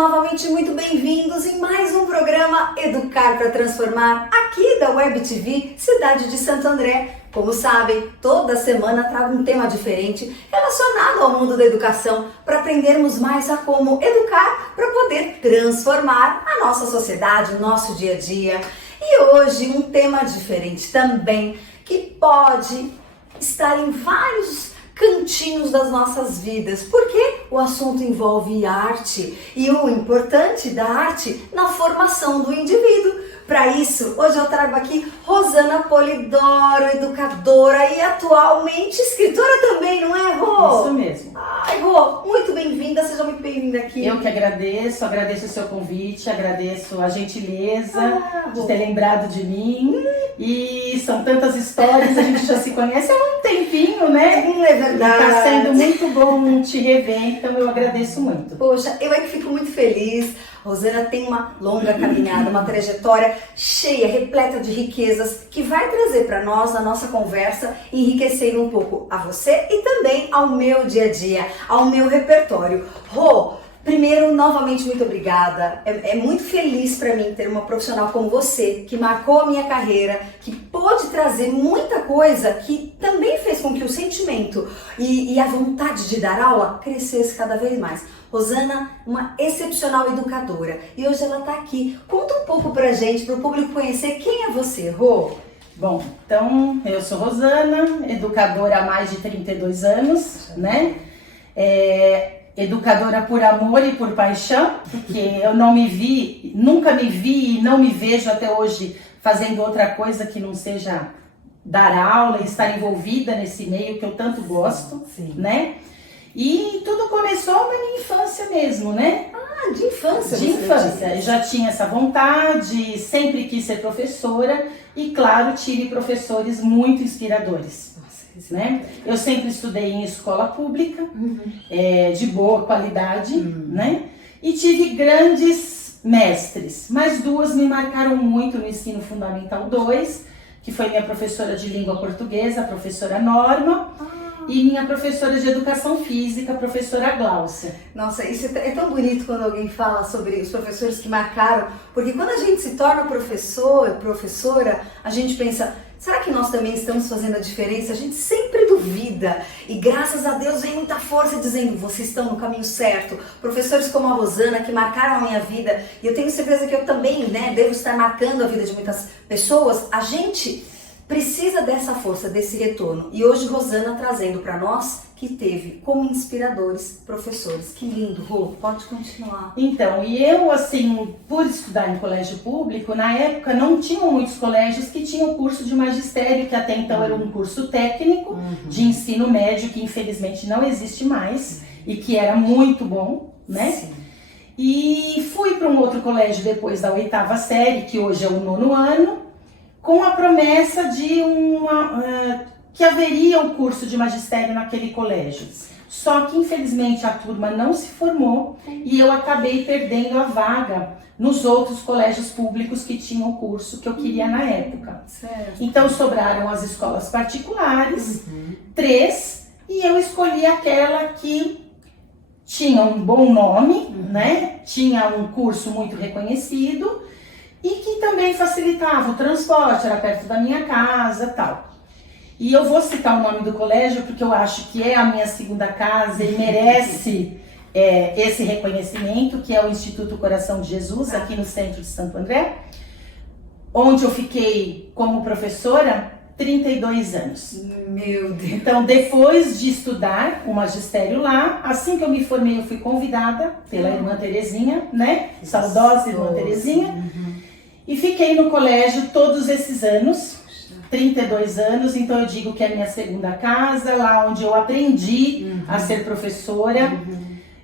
novamente muito bem-vindos em mais um programa Educar para Transformar, aqui da Web TV Cidade de Santo André. Como sabem, toda semana trago um tema diferente relacionado ao mundo da educação para aprendermos mais a como educar para poder transformar a nossa sociedade, o nosso dia a dia. E hoje um tema diferente também, que pode estar em vários cantinhos das nossas vidas, porque o assunto envolve arte e o importante da arte na formação do indivíduo. Para isso, hoje eu trago aqui Rosana Polidoro, educadora e atualmente escritora também, não é, Rô? Isso mesmo. Ai, Rô, muito bem-vinda, seja muito bem-vinda aqui. Eu que agradeço o seu convite, agradeço a gentileza de ter lembrado de mim. E são tantas histórias, a gente já se conhece há um tempinho, né? É verdade. Está sendo muito bom te rever, então eu agradeço muito. Poxa, eu é que fico muito feliz. Rosana tem uma longa caminhada, uma trajetória cheia, repleta de riquezas, que vai trazer para nós, na nossa conversa, enriquecendo um pouco a você e também ao meu dia a dia, ao meu repertório. Rô, primeiro, novamente, muito obrigada. É muito feliz para mim ter uma profissional como você, que marcou a minha carreira, que pôde trazer muita coisa, que também fez com que o sentimento e a vontade de dar aula crescesse cada vez mais. Rosana, uma excepcional educadora, e hoje ela está aqui. Conta um pouco pra gente, para o público conhecer quem é você, Rô. Bom, então, eu sou Rosana, educadora há mais de 32 anos, né? Educadora por amor e por paixão, porque eu nunca me vi e não me vejo até hoje fazendo outra coisa que não seja dar aula e estar envolvida nesse meio que eu tanto gosto, Sim. Né? E tudo começou na minha infância mesmo, né? Ah, de infância? De infância. Eu já tinha essa vontade, sempre quis ser professora e, claro, tive professores muito inspiradores. Né? Eu sempre estudei em escola pública, de boa qualidade, né? E tive grandes mestres, mas duas me marcaram muito no ensino fundamental 2, que foi minha professora de língua portuguesa, a professora Norma, e minha professora de educação física, a professora Gláucia. Nossa, isso é tão bonito quando alguém fala sobre os professores que marcaram, porque quando a gente se torna professor, professora, a gente pensa, será que nós também estamos fazendo a diferença? A gente sempre duvida e graças a Deus vem muita força dizendo, vocês estão no caminho certo. Professores como a Rosana que marcaram a minha vida e eu tenho certeza que eu também, né, devo estar marcando a vida de muitas pessoas. A gente precisa dessa força, desse retorno. E hoje Rosana trazendo para nós que teve como inspiradores professores. Que lindo, Rô, pode continuar. Então, e eu assim, por estudar em colégio público, na época não tinham muitos colégios que tinham curso de magistério, que até então era um curso técnico de ensino médio, que infelizmente não existe mais, e que era muito bom, né? Sim. E fui para um outro colégio depois da 8ª série, que hoje é o 9º ano, com a promessa de que haveria um curso de magistério naquele colégio. Só que infelizmente a turma não se formou e eu acabei perdendo a vaga nos outros colégios públicos que tinham o curso que eu queria na época. Certo. Então sobraram as escolas particulares, 3, e eu escolhi aquela que tinha um bom nome, né? Tinha um curso muito reconhecido e que também facilitava o transporte, era perto da minha casa e tal. E eu vou citar o nome do colégio porque eu acho que é a minha segunda casa e merece esse reconhecimento, que é o Instituto Coração de Jesus, aqui no centro de Santo André, onde eu fiquei como professora 32 anos. Meu Deus. Então, depois de estudar o magistério lá, assim que eu me formei, eu fui convidada pela irmã Terezinha, né? Saudosa irmã Terezinha. E fiquei no colégio todos esses anos, 32 anos, então eu digo que é a minha segunda casa, lá onde eu aprendi a ser professora.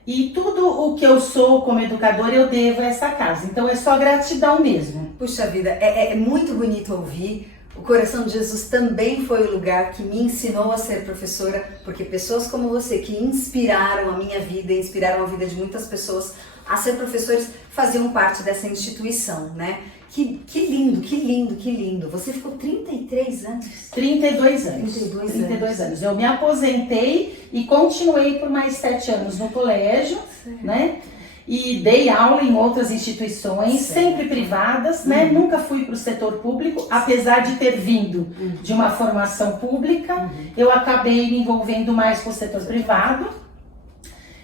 E tudo o que eu sou como educadora eu devo a essa casa, então é só gratidão mesmo. Puxa vida, é muito bonito ouvir. O Coração de Jesus também foi o lugar que me ensinou a ser professora, porque pessoas como você que inspiraram a minha vida, inspiraram a vida de muitas pessoas a ser professores, faziam parte dessa instituição, né? Que lindo, que lindo, que lindo. Você ficou 33 anos? 32 anos. 32 anos. Eu me aposentei e continuei por mais 7 anos no colégio, né? e dei aula em outras instituições, Certo. sempre privadas, né? Nunca fui para o setor público, apesar de ter vindo de uma formação pública, eu acabei me envolvendo mais com o setor privado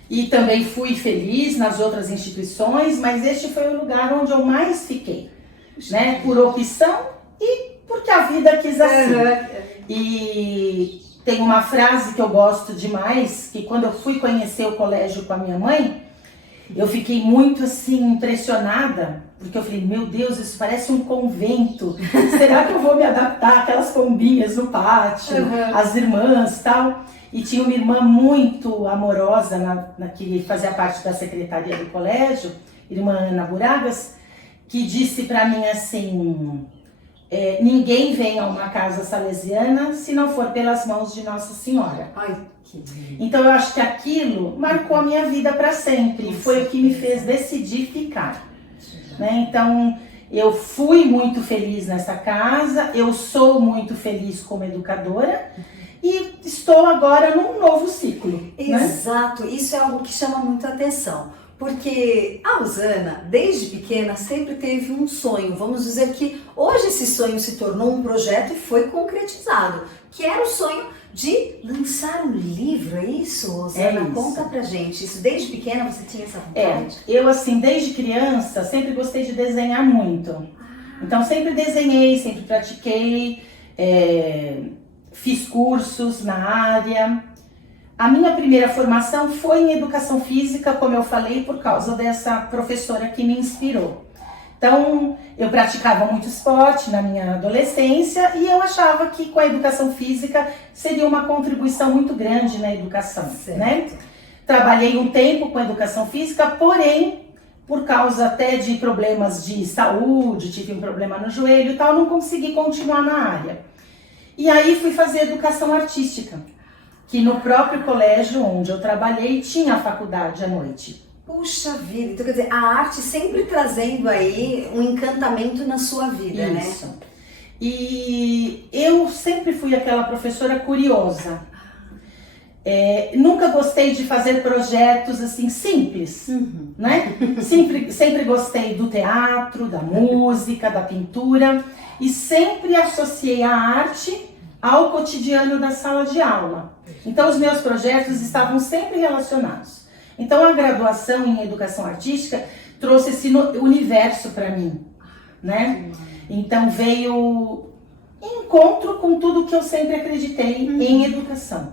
e também fui feliz nas outras instituições, mas este foi o lugar onde eu mais fiquei, né? Por opção e porque a vida quis assim. E tem uma frase que eu gosto demais, que quando eu fui conhecer o colégio com a minha mãe, eu fiquei muito assim impressionada, porque eu falei, meu Deus, isso parece um convento. Será que eu vou me adaptar àquelas pombinhas no pátio, as irmãs e tal? E tinha uma irmã muito amorosa, que fazia parte da secretaria do colégio, irmã Ana Buragas, que disse para mim assim, ninguém vem a uma casa salesiana se não for pelas mãos de Nossa Senhora. Ai, que lindo. Então eu acho que aquilo marcou a minha vida para sempre e foi o que me fez decidir ficar, né? Então eu fui muito feliz nessa casa, eu sou muito feliz como educadora e estou agora num novo ciclo. Exato, isso é algo que chama muito a atenção. Porque a Usana, desde pequena, sempre teve um sonho. Vamos dizer que hoje esse sonho se tornou um projeto e foi concretizado. Que era o sonho de lançar um livro, é isso, Usana? É isso. Conta pra gente. Isso desde pequena você tinha essa vontade? Eu assim, desde criança, sempre gostei de desenhar muito. Então sempre desenhei, sempre pratiquei, fiz cursos na área. A minha primeira formação foi em educação física, como eu falei, por causa dessa professora que me inspirou. Então, eu praticava muito esporte na minha adolescência e eu achava que com a educação física seria uma contribuição muito grande na educação, né? Trabalhei um tempo com educação física, porém, por causa até de problemas de saúde, tive um problema no joelho e tal, não consegui continuar na área. E aí fui fazer educação artística, que no próprio colégio onde eu trabalhei tinha a faculdade à noite. Puxa vida, então quer dizer, a arte sempre trazendo aí um encantamento na sua vida, Isso. né? E eu sempre fui aquela professora curiosa. Nunca gostei de fazer projetos assim simples, né? Sempre gostei do teatro, da música, da pintura e sempre associei a arte ao cotidiano da sala de aula. Então os meus projetos estavam sempre relacionados. Então a graduação em educação artística trouxe esse universo para mim, né? Então veio em encontro com tudo que eu sempre acreditei em educação.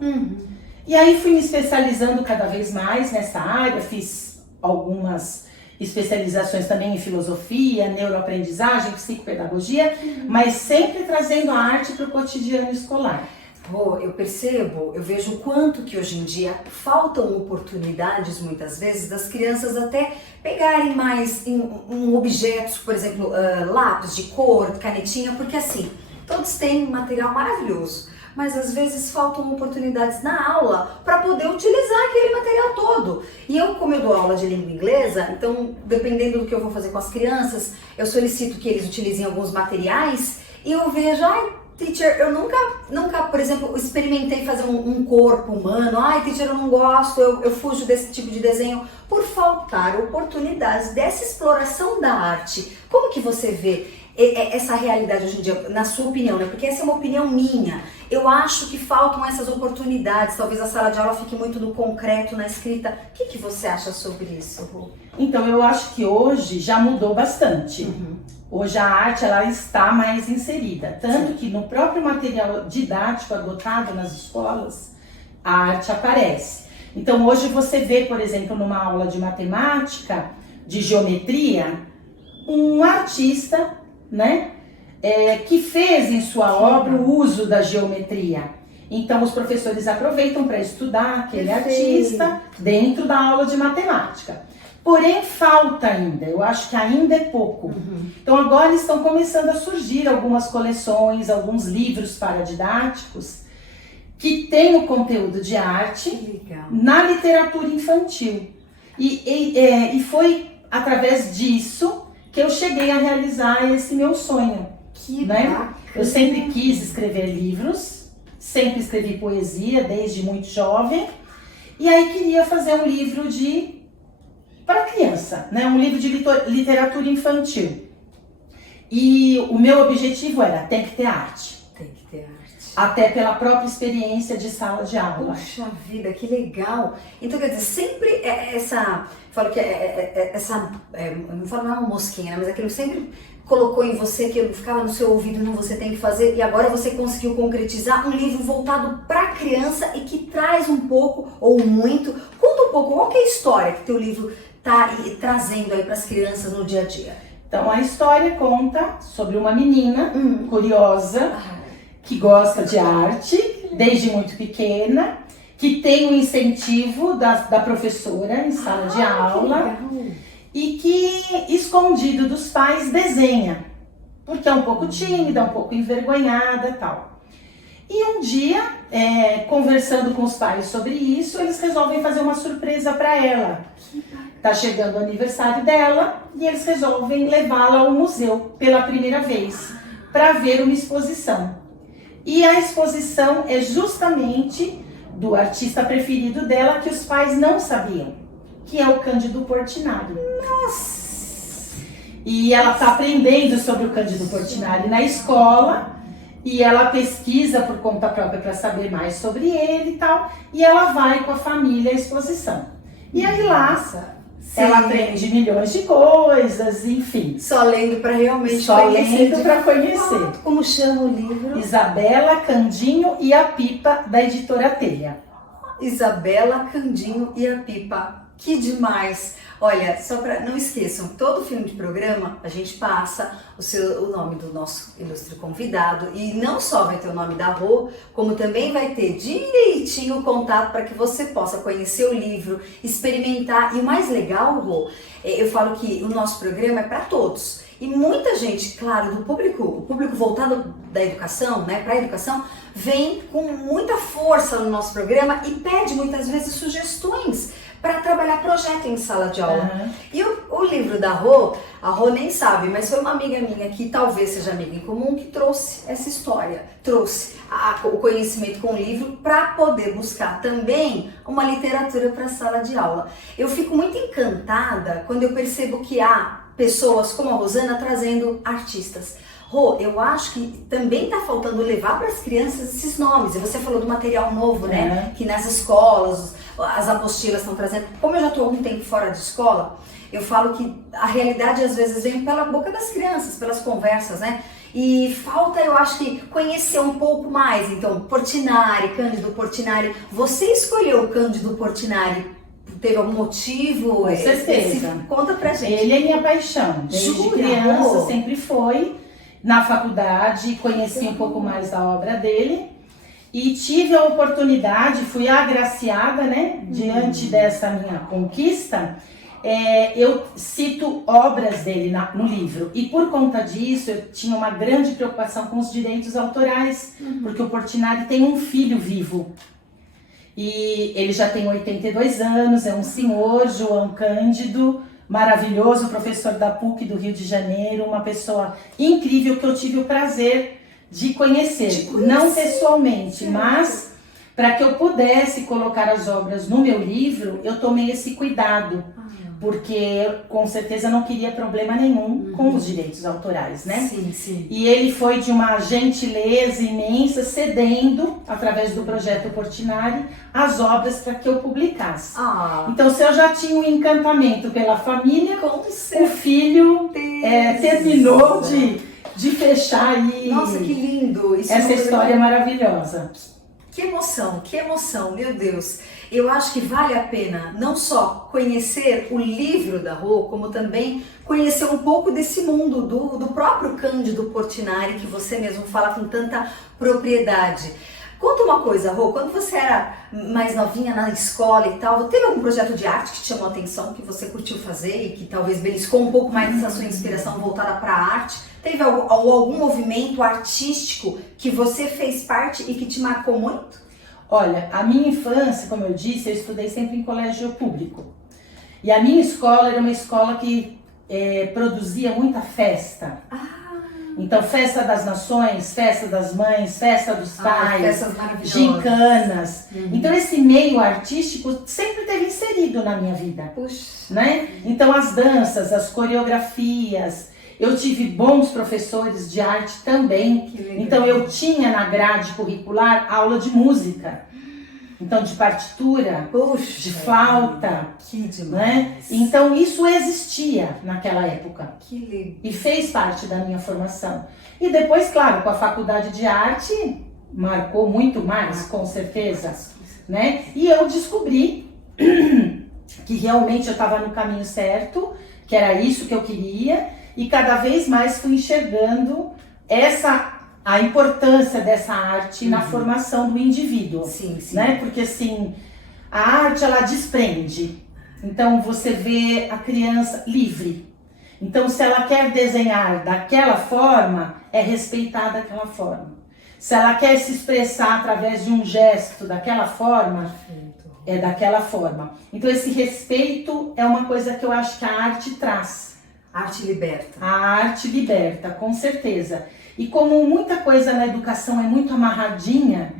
E aí fui me especializando cada vez mais nessa área, fiz algumas especializações também em filosofia, neuroaprendizagem, psicopedagogia, mas sempre trazendo a arte para o cotidiano escolar. Eu percebo, eu vejo o quanto que hoje em dia faltam oportunidades, muitas vezes, das crianças até pegarem mais em objetos, por exemplo, lápis de cor, canetinha, porque assim, todos têm material maravilhoso, mas às vezes faltam oportunidades na aula para poder utilizar aquele material todo. E eu, como eu dou aula de língua inglesa, então, dependendo do que eu vou fazer com as crianças, eu solicito que eles utilizem alguns materiais e eu vejo, teacher, eu nunca, por exemplo, experimentei fazer um corpo humano. Teacher, eu não gosto, eu fujo desse tipo de desenho por faltar oportunidades dessa exploração da arte. Como que você vê essa realidade hoje em dia, na sua opinião, né? Porque essa é uma opinião minha. Eu acho que faltam essas oportunidades. Talvez a sala de aula fique muito no concreto, na escrita. O que você acha sobre isso, Ru? Então, eu acho que hoje já mudou bastante. Hoje a arte ela está mais inserida, tanto que no próprio material didático adotado nas escolas, a arte aparece. Então hoje você vê, por exemplo, numa aula de matemática, de geometria, um artista, né, que fez em sua obra o uso da geometria. Então os professores aproveitam para estudar aquele artista dentro da aula de matemática. Porém, falta ainda, eu acho que ainda é pouco. Então agora estão começando a surgir algumas coleções, alguns livros paradidáticos que têm o conteúdo de arte na literatura infantil. E foi através disso que eu cheguei a realizar esse meu sonho. Né? Eu sempre quis escrever livros, sempre escrevi poesia desde muito jovem, e aí queria fazer um livro de para criança, né? Um livro de literatura infantil. E o meu objetivo era, tem que ter arte. Tem que ter arte. Até pela própria experiência de sala de aula. Puxa vida, que legal. Então, quer dizer, sempre essa, falo que não falo não é uma mosquinha, né? Mas aquilo sempre colocou em você, que ficava no seu ouvido, não, você tem que fazer, e agora você conseguiu concretizar um livro voltado para criança e que traz um pouco, ou muito, conta um pouco, qual que é a história que teu livro tá trazendo aí para as crianças no dia a dia? Então, a história conta sobre uma menina curiosa, que gosta de arte, desde muito pequena, que tem um incentivo da professora em sala de aula e que, escondido dos pais, desenha, porque é um pouco tímida, um pouco envergonhada e tal. E um dia, conversando com os pais sobre isso, eles resolvem fazer uma surpresa para ela. Tá chegando o aniversário dela e eles resolvem levá-la ao museu pela primeira vez, para ver uma exposição. E a exposição é justamente do artista preferido dela, que os pais não sabiam, que é o Cândido Portinari. Nossa! E ela está aprendendo sobre o Cândido Portinari na escola, e ela pesquisa por conta própria para saber mais sobre ele e tal, e ela vai com a família à exposição. E aí lá, ela aprende milhões de coisas, enfim. Só lendo para realmente Só conhecer. lendo para conhecer. Como chama o livro? Isabela, Candinho e a Pipa, da editora Telha. Isabela, Candinho e a Pipa. Que demais! Olha, só para não esqueçam, todo filme de programa a gente passa o nome do nosso ilustre convidado, e não só vai ter o nome da Rô, como também vai ter direitinho o contato para que você possa conhecer o livro, experimentar. E o mais legal, Rô, eu falo que o nosso programa é para todos. E muita gente, claro, do público, o público voltado da educação, né, para a educação, vem com muita força no nosso programa e pede muitas vezes sugestões para trabalhar projeto em sala de aula. E o livro da Rô, a Rô nem sabe, mas foi uma amiga minha que talvez seja amiga em comum que trouxe essa história, trouxe o conhecimento com o livro para poder buscar também uma literatura para a sala de aula. Eu fico muito encantada quando eu percebo que há pessoas como a Rosana trazendo artistas. Rô, eu acho que também está faltando levar para as crianças esses nomes. E você falou do material novo, né? Que nas escolas, as apostilas estão trazendo. Como eu já estou há algum tempo fora de escola, eu falo que a realidade às vezes vem pela boca das crianças, pelas conversas, né? E falta, eu acho que, conhecer um pouco mais. Então, Portinari, Cândido Portinari. Você escolheu o Cândido Portinari? Teve algum motivo? Com certeza. Conta pra gente. Ele é minha paixão. Desde criança sempre foi. Na faculdade, conheci um pouco mais da obra dele e tive a oportunidade, fui agraciada, né, diante dessa minha conquista. Eu cito obras dele no livro, e por conta disso eu tinha uma grande preocupação com os direitos autorais, porque o Portinari tem um filho vivo. E ele já tem 82 anos, é um senhor, João Cândido, maravilhoso, professor da PUC do Rio de Janeiro, uma pessoa incrível que eu tive o prazer de conhecer, não pessoalmente, mas para que eu pudesse colocar as obras no meu livro, eu tomei esse cuidado, porque eu, com certeza, não queria problema nenhum com os direitos autorais, né? Sim, sim. E ele foi de uma gentileza imensa, cedendo, através do projeto Portinari, as obras para que eu publicasse. Então, se eu já tinha um encantamento pela família, o filho terminou de fechar aí. Nossa, que lindo! Isso essa história maravilhosa. Que emoção, meu Deus! Eu acho que vale a pena não só conhecer o livro da Rô, como também conhecer um pouco desse mundo do próprio Cândido Portinari, que você mesmo fala com tanta propriedade. Conta uma coisa, Rô, quando você era mais novinha na escola e tal, teve algum projeto de arte que te chamou a atenção, que você curtiu fazer e que talvez beliscou um pouco mais dessa sua inspiração voltada para a arte? Teve algum movimento artístico que você fez parte e que te marcou muito? Olha, a minha infância, como eu disse, eu estudei sempre em colégio público. E a minha escola era uma escola que produzia muita festa. Então, festa das nações, festa das mães, festa dos pais, festas maravilhosas. gincanas. Então, esse meio artístico sempre esteve inserido na minha vida. Puxa. Né? Então, as danças, as coreografias, eu tive bons professores de arte também. Que legal. Então, eu tinha na grade curricular aula de música. Então, de partitura, Puxa, de flauta, que demais. né? Então, isso existia naquela época. Que legal. E fez parte da minha formação. E depois, claro, com a faculdade de arte, marcou muito mais, com certeza, né? E eu descobri que realmente eu estava no caminho certo, que era isso que eu queria, e cada vez mais fui enxergando a importância dessa arte na formação do indivíduo. Sim, sim. Né? Porque assim, a arte ela desprende. Então você vê a criança livre. Então se ela quer desenhar daquela forma, é respeitada daquela forma. Se ela quer se expressar através de um gesto daquela forma, é daquela forma. Então esse respeito é uma coisa que eu acho que a arte traz. A arte liberta. A arte liberta, com certeza. E como muita coisa na educação é muito amarradinha,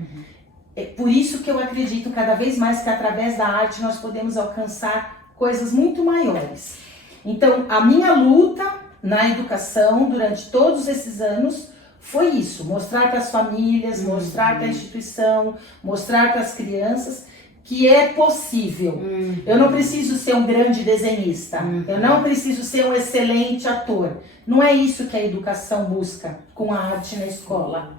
é por isso que eu acredito cada vez mais que através da arte nós podemos alcançar coisas muito maiores. Então, a minha luta na educação durante todos esses anos foi isso, mostrar para as famílias, mostrar para a instituição, mostrar para as crianças que é possível. Eu não preciso ser um grande desenhista, eu não preciso ser um excelente ator. Não é isso que a educação busca com a arte na escola,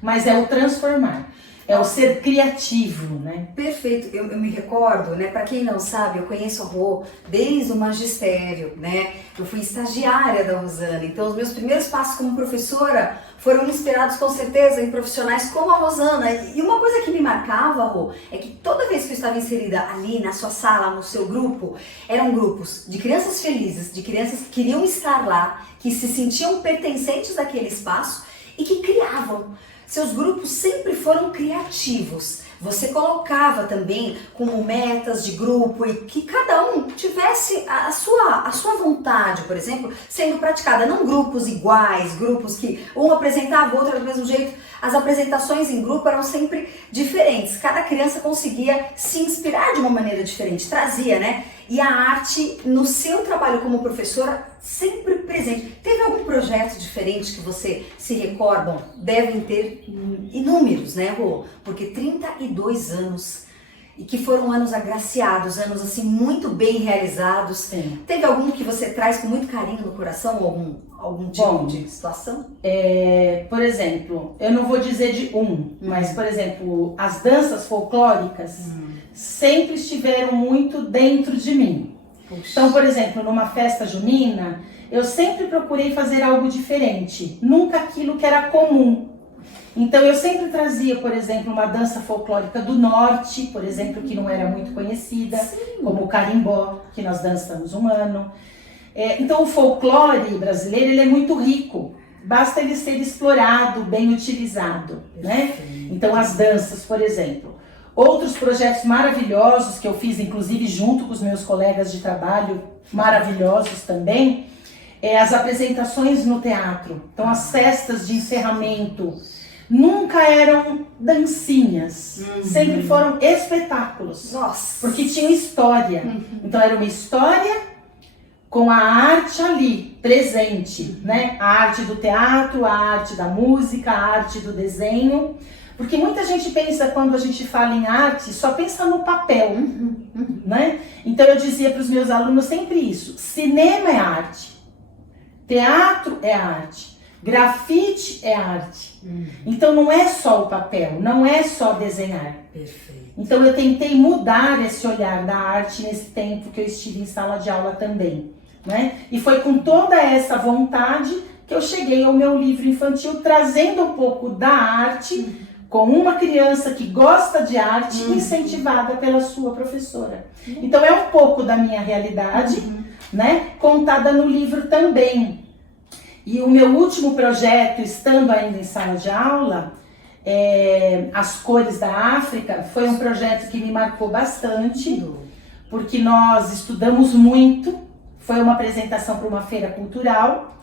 mas é o transformar. É o ser criativo, né? Perfeito. Eu me recordo, né? Para quem não sabe, eu conheço a Rô desde o magistério, né? Eu fui estagiária da Rosana, então os meus primeiros passos como professora foram inspirados com certeza em profissionais como a Rosana. E uma coisa que me marcava, Rô, é que toda vez que eu estava inserida ali na sua sala, no seu grupo, eram grupos de crianças felizes, de crianças que queriam estar lá, que se sentiam pertencentes daquele espaço e que criavam. Seus grupos sempre foram criativos. Você colocava também como metas de grupo e que cada um tivesse a sua vontade, por exemplo, sendo praticada. Não grupos iguais, grupos que um apresentava o outro do mesmo jeito. As apresentações em grupo eram sempre diferentes. Cada criança conseguia se inspirar de uma maneira diferente, trazia, né? E a arte, no seu trabalho como professora, sempre presente. Teve algum projeto diferente que você se recordam? Devem ter inúmeros, né, Rô? Porque 32 anos, e que foram anos agraciados, anos assim muito bem realizados. Sim. Teve algum que você traz com muito carinho no coração, algum tipo de situação? Por exemplo, eu não vou dizer de mas, por exemplo, as danças folclóricas sempre estiveram muito dentro de mim. Puxa. Então, por exemplo, numa festa junina, eu sempre procurei fazer algo diferente, nunca aquilo que era comum. Então, eu sempre trazia, por exemplo, uma dança folclórica do norte, por exemplo, que não era muito conhecida, como o carimbó, que nós dançamos um ano. Então, o folclore brasileiro ele é muito rico, basta ele ser explorado, bem utilizado, né? Então, as danças, por exemplo. Outros projetos maravilhosos que eu fiz, inclusive junto com os meus colegas de trabalho, maravilhosos também, as apresentações no teatro. Então, as festas de encerramento nunca eram dancinhas, sempre foram espetáculos. Nossa! Porque tinha história. Então, era uma história com a arte ali, presente, né? A arte do teatro, a arte da música, a arte do desenho. Porque muita gente pensa, quando a gente fala em arte, só pensa no papel, né? Então eu dizia para os meus alunos sempre isso: cinema é arte, teatro é arte, grafite é arte. Então não é só o papel, não é só desenhar. Perfeito. Então eu tentei mudar esse olhar da arte nesse tempo que eu estive em sala de aula também, né? E foi com toda essa vontade que eu cheguei ao meu livro infantil, trazendo um pouco da arte com uma criança que gosta de arte, incentivada pela sua professora. Então é um pouco da minha realidade, né, contada no livro também. E o meu último projeto, estando ainda em sala de aula, As Cores da África, foi um projeto que me marcou bastante, porque nós estudamos muito. Foi uma apresentação para uma feira cultural,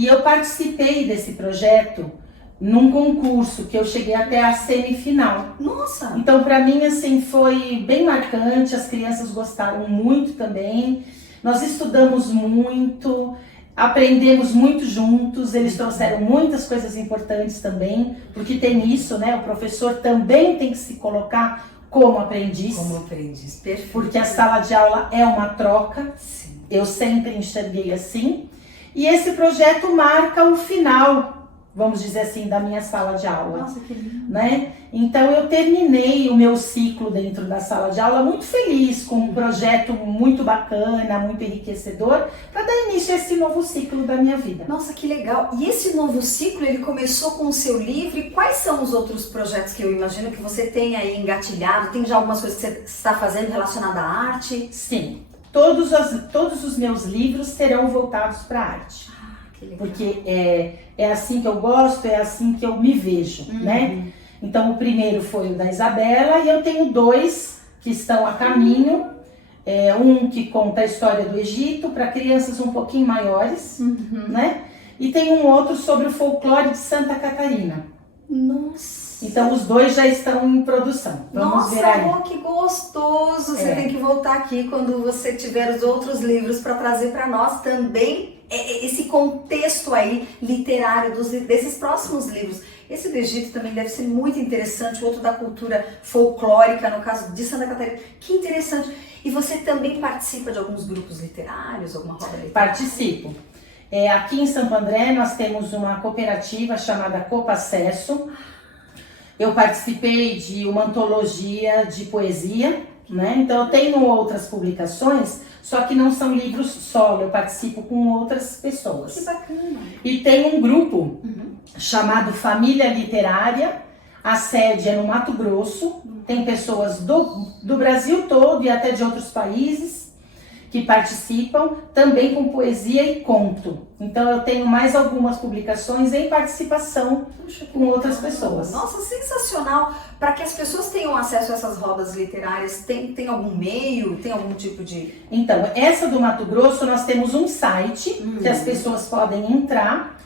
E eu participei desse projeto num concurso que eu cheguei até a semifinal. Nossa! Então, para mim, assim, foi bem marcante, as crianças gostaram muito também. Nós estudamos muito, aprendemos muito juntos, eles trouxeram muitas coisas importantes também, porque tem isso, né? O professor também tem que se colocar como aprendiz. Como aprendiz, perfeito. Porque a sala de aula é uma troca, Sim. Eu sempre enxerguei assim. E esse projeto marca o final, vamos dizer assim, da minha sala de aula. Nossa, que lindo. Né? Então eu terminei o meu ciclo dentro da sala de aula muito feliz, com um projeto muito bacana, muito enriquecedor, para dar início a esse novo ciclo da minha vida. Nossa, que legal. E esse novo ciclo, ele começou com o seu livro, e quais são os outros projetos que eu imagino que você tem aí engatilhado? Tem já algumas coisas que você está fazendo relacionadas à arte? Sim, todos os meus livros serão voltados para a arte. Que legal. Porque é assim que eu gosto, é assim que eu me vejo, né? Então o primeiro foi o da Isabela e eu tenho 2 que estão a caminho. Um que conta a história do Egito para crianças um pouquinho maiores, né? E tem um outro sobre o folclore de Santa Catarina. Nossa! Então os 2 já estão em produção. Vamos ver aí. Nossa, que gostoso! Você tem que voltar aqui quando você tiver os outros livros para trazer para nós também esse contexto aí literário desses próximos livros. Esse do Egito também deve ser muito interessante, o outro da cultura folclórica, no caso de Santa Catarina. Que interessante! E você também participa de alguns grupos literários, alguma roda literária? Participo. Aqui em Santo André nós temos uma cooperativa chamada Copa Acesso. Eu participei de uma antologia de poesia, né? Então eu tenho outras publicações, só que não são livros solo, eu participo com outras pessoas. Que bacana! E tem um grupo chamado Família Literária, a sede é no Mato Grosso, tem pessoas do Brasil todo e até de outros países que participam, também com poesia e conto. Então eu tenho mais algumas publicações em participação com outras pessoas. Nossa, sensacional! Para que as pessoas tenham acesso a essas rodas literárias, tem algum meio, tem algum tipo de... Então, essa do Mato Grosso, nós temos um site que as pessoas podem entrar,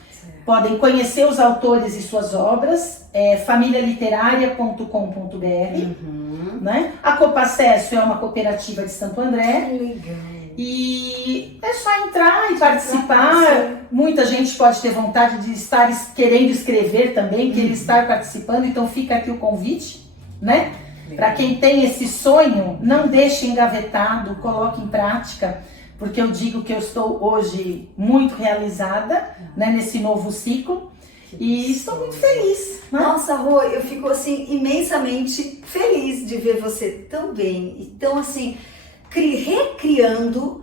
podem conhecer os autores e suas obras, familialiteraria.com.br, né? A Copa Acesso é uma cooperativa de Santo André. Que legal! E é só entrar e participar. Muita gente pode ter vontade de estar querendo escrever também, querer estar participando, então fica aqui o convite, né? Para quem tem esse sonho, não deixe engavetado, coloque em prática, porque eu digo que eu estou hoje muito realizada, né, nesse novo ciclo e estou muito feliz. Né? Nossa, Rô, eu fico assim imensamente feliz de ver você tão bem e tão assim recriando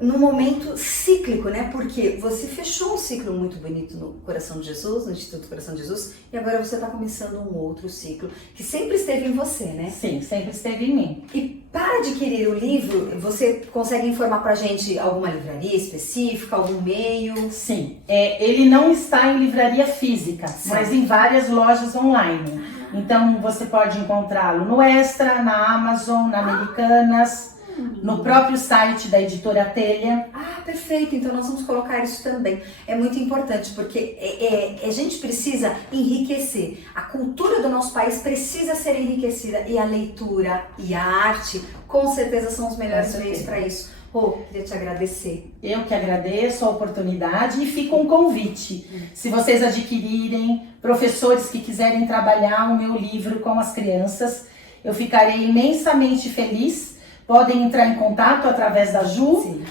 no momento cíclico, né? Porque você fechou um ciclo muito bonito no Coração de Jesus, no Instituto Coração de Jesus, e agora você está começando um outro ciclo que sempre esteve em você, né? Sim, sempre esteve em mim. E para adquirir o livro, você consegue informar pra gente alguma livraria específica, algum meio? Sim, ele não está em livraria física, mas em várias lojas online. Então você pode encontrá-lo no Extra, na Amazon, na Americanas, no próprio site da Editora Telha. Ah, perfeito. Então nós vamos colocar isso também. É muito importante porque a gente precisa enriquecer. A cultura do nosso país precisa ser enriquecida e a leitura e a arte com certeza são os melhores meios para isso. Queria te agradecer. Eu que agradeço a oportunidade e fica um convite. Se vocês adquirirem, professores que quiserem trabalhar o meu livro com as crianças, eu ficarei imensamente feliz. Podem entrar em contato através da Ju, Sim,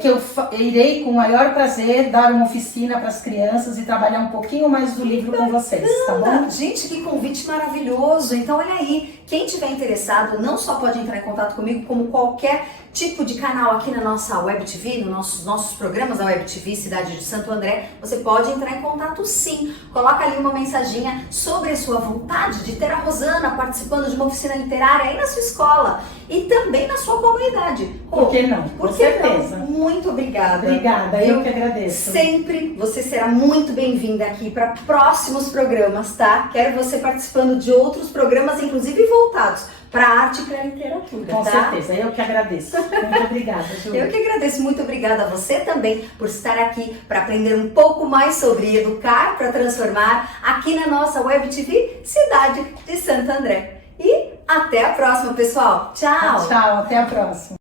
que eu irei com o maior prazer dar uma oficina para as crianças e trabalhar um pouquinho mais do livro com vocês, tá bom? Gente, que convite maravilhoso! Então olha aí, quem tiver interessado não só pode entrar em contato comigo, como qualquer tipo de canal aqui na nossa Web TV, nos nossos programas da Web TV Cidade de Santo André, você pode entrar em contato sim. Coloca ali uma mensaginha sobre a sua vontade de ter a Rosana participando de uma oficina literária aí na sua escola e também na sua comunidade. Por que não? Por Com que certeza. não? Muito obrigada. Obrigada, eu que agradeço. Sempre você será muito bem-vinda aqui para próximos programas, tá? Quero você participando de outros programas, inclusive voltados para a arte e para a literatura, Com tá? certeza, eu que agradeço. Muito obrigada, Júlia. Eu que agradeço, muito obrigada a você também por estar aqui para aprender um pouco mais sobre educar para transformar aqui na nossa Web TV Cidade de Santo André. E até a próxima, pessoal. Tchau! Tchau, até a próxima.